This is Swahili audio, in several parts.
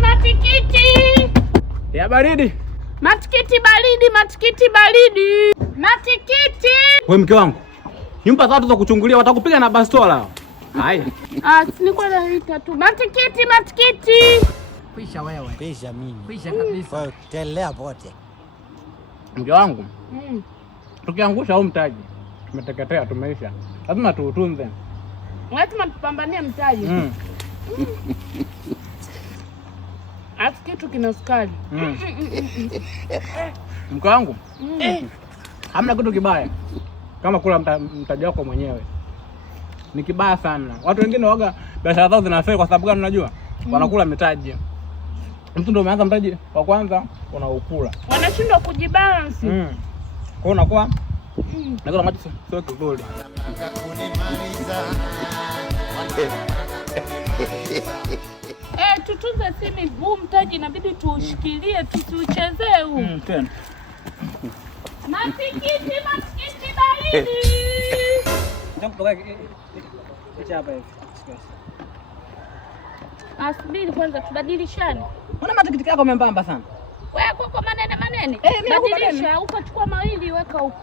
Matikiti. Ya baridi. Matikiti baridi. Matikiti. Wewe mke wangu. Nyumba za watu za kuchungulia watakupiga na bastola. Haya. Ni kwa naita tu. Matikiti. Pisha wewe. Pisha mimi. Pisha kabisa. Telea pote. Mke wangu. Tukiangusha huu mtaji. Tumeteketea, tumeisha. Lazima tuutunze. Lazima tupambanie mtaji. Hata kitu kina sukari. Mke wangu. Hamna kitu kibaya kama kula mtaji wako mwenyewe. Ni kibaya sana. Watu wengine waga biashara zao zinafeli kwa sababu gani unajua? Wanakula mitaji. Mtu ndio umeanza mtaji wa kwanza unaukula. Wanashindwa kujibalance. Kwa unakuwa na kama sio kizuri. Tutunze simi huu mtaji inabidi tuushikilie tusiuchezee huu. Tena. Matikiti baridi. Ndio kutoka hapa hivi. Asubiri kwanza tubadilishane. Mbona matikiti yako membamba sana? Wewe kwa manene. Badilisha huko, chukua mawili weka huko.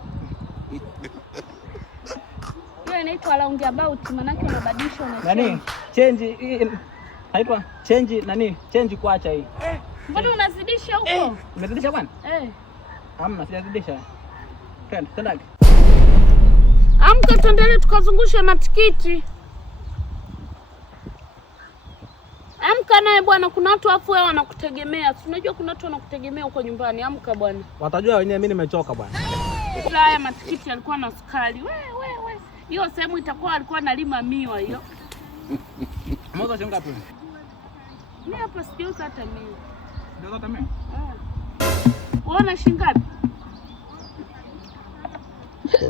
Hiyo inaitwa roundabout, maana yake unabadilisha Nani? Change haitwa change nani? Change kuacha hii. Mbona unazidisha huko? Umezidisha bwana? Hamna, sijazidisha. Twende. Amka tuendelee tukazungushe matikiti. Amka naye bwana, kuna watu afu wao wanakutegemea. Unajua kuna watu wanakutegemea huko nyumbani. Amka bwana. Watajua wenyewe mimi nimechoka bwana. Haya matikiti yalikuwa na sukari. Wewe. Hiyo sehemu itakuwa alikuwa analima miwa hiyo. Mmoja shilingi ngapi? Mimi hapa sijauza hata miwa. Ndio hata mimi? Unaona shilingi ngapi?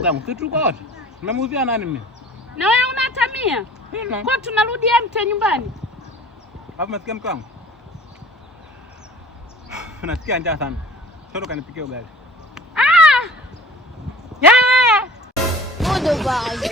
Kama kitu kwa wote. Nimemuuzia nani mimi? Na wewe una hata mia? Kwa tunarudia mte nyumbani. Hapo umesikia mke wangu? Nasikia njaa sana. Sasa kanipikia ugali. Yeah! Goodbye.